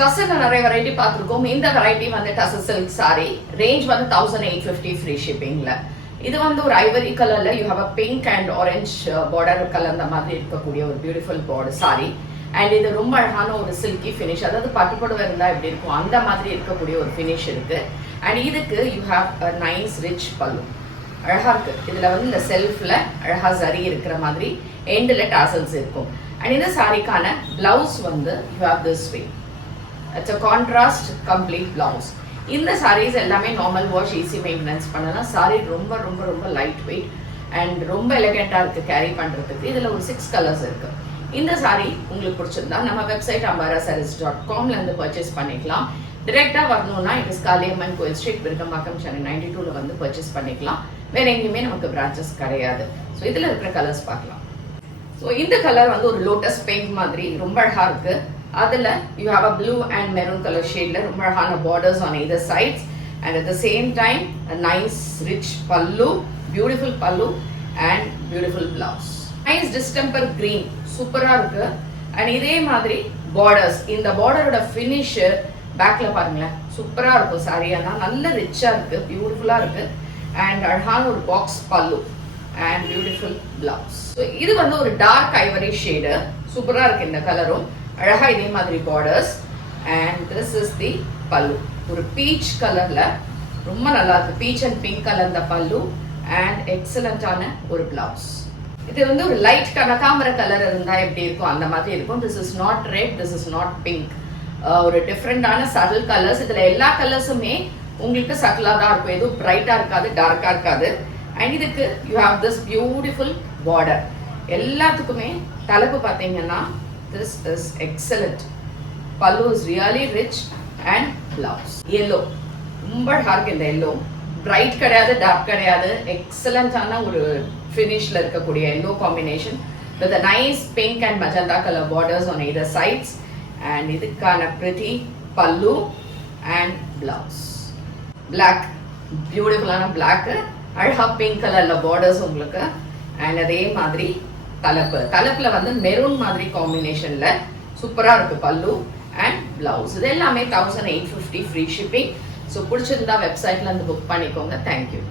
டசல்ல நிறைய வெரைட்டி பார்த்துருக்கோம். இந்த வெரைட்டி வந்து டசல் சில்க் சாரி ரேஞ்ச் வந்து 1850 ஃப்ரீ ஷிப்பிங்ல. இது வந்து ஒரு ஐவரி கலர்ல you have a pink and orange border colour மாதிரி இருக்கக்கூடிய ஒரு பியூட்டிஃபுல் பார்டர் சாரி. அண்ட் இது ரொம்ப அழகான ஒரு சில்கி ஃபினிஷ், அதாவது பட்டுப்புடவை இருந்தா எப்படி இருக்கும் அந்த மாதிரி இருக்கக்கூடிய ஒரு ஃபினிஷ் இருக்கு. அண்ட் இதுக்கு you have a nice rich பல்லு, அழகா இருக்கு. இதுல வந்து இந்த செல்ஃப்ல அழகா சரி இருக்கிற மாதிரி எண்ட்ல டாசல்ஸ் இருக்கும். அண்ட் இந்த சாரிக்கான பிளவுஸ் வந்து you have this way, it's a contrast complete blouse. இந்த சாரீஸ் எல்லாமே நார்மல் வாஷ், ஈஸி மெயின்டெனன்ஸ் பண்ணலாம். சாரி ரொம்ப ரொம்ப ரொம்ப லைட் வெயிட் அண்ட் ரொம்ப எலிகெண்டா இருக்கு கேரி பண்றதுக்கு. இதுல ஒரு 6 கலர்ஸ் இருக்கு. இந்த சாரி உங்களுக்கு பிடிச்சிருந்தா நம்ம வெப்சைட் ambarasarees.com இருந்து பர்ச்சேஸ் பண்ணிக்கலாம். டிரெக்டா வரணும்னா இட் இஸ் காளியம்மன் கோயில் ஸ்ட்ரீட், விருகம்பாக்கம், சென்னை 92ல வந்து பர்ச்சேஸ் பண்ணிக்கலாம். வேற எங்கேயுமே நமக்கு பிரான்ச்சஸ் கிடையாது. ஸோ இதுல இருக்கிற கலர்ஸ் பார்க்கலாம். ஸோ இந்த கலர் வந்து ஒரு லோட்டஸ் பிங்க் மாதிரி ரொம்ப அழகா இருக்கு. அதுல you have a blue and maroon colour ஷேட்ல ரொம்ப அழகான borders on either sides and at the same time a nice rich pallu, beautiful pallu and beautiful blouse. Nice distemper green சூப்பரா இருக்கு. அண்ட் இதே மாதிரி பார்டர்ஸ், இந்த பார்டரோட ஃபினிஷ் பேக்ல பாருங்களேன் சூப்பரா இருக்கும். சாரியானா நல்ல ரிச்சா இருக்கு, பியூட்டிஃபுல்லா இருக்கு. அண்ட் அழகான ஒரு பாக்ஸ் பல்லு அண்ட் பியூட்டிஃபுல் பிளவுஸ். இது வந்து ஒரு டார்க் ஐவரி ஷேடு, சூப்பரா இருக்கு இந்த கலரும். அழகா இதே மாதிரி borders. And this is the பல்லு, ஒரு பீச் கலர்ல ரொம்ப நல்லா இருக்கு. பீச் அண்ட் பிங்க் கலர் இந்த பல்லு அண்ட் எக்ஸலண்டான ஒரு பிளவுஸ். இது வந்து ஒரு லைட் கனகாமர கலர் இருந்தா எப்படி இருக்கும் அந்த மாதிரி இருக்கும். This is not red, this is not pink, ஒரு டிஃப்ரெண்டான சட்டில் கலர்ஸ். இதுல எல்லா கலர்ஸுமே உங்களுக்கு சட்டிலா தான் இருக்கும், எதுவும் பிரைட்டா இருக்காது, டார்க்கா இருக்காது. அண்ட் இதுக்கு you have this beautiful border. எல்லாத்துக்குமே தலைப்பு பார்த்தீங்கன்னா திஸ் இஸ் எக்ஸலண்ட். பல்லு is really rich and blouse yellow ரொம்ப அழகா இருக்கு. இந்த எல்லோ பிரைட் கிடையாது, டார்க் கிடையாது, எக்ஸலண்டான ஒரு ஃபினிஷ்ல இருக்கக்கூடிய yellow combination with a nice pink and magenta color borders on either sides. and இதுக்கான pretty pallu and blouse black, பியூட்டிஃபுல்லான black, அழகா பிங்க் கலர்ல பார்டர்ஸ் உங்களுக்கு. அண்ட் அதே மாதிரி தலைப்புல வந்து மெரூன் மாதிரி காம்பினேஷன்ல சூப்பரா இருக்கு பல்லு அண்ட் பிளவுஸ். இது எல்லாமே 1850 ஃப்ரீ ஷிப்பிங். ஸோ பிடிச்சிருந்தா வெப்சைட்ல இருந்து புக் பண்ணிக்கோங்க. தேங்க்யூ.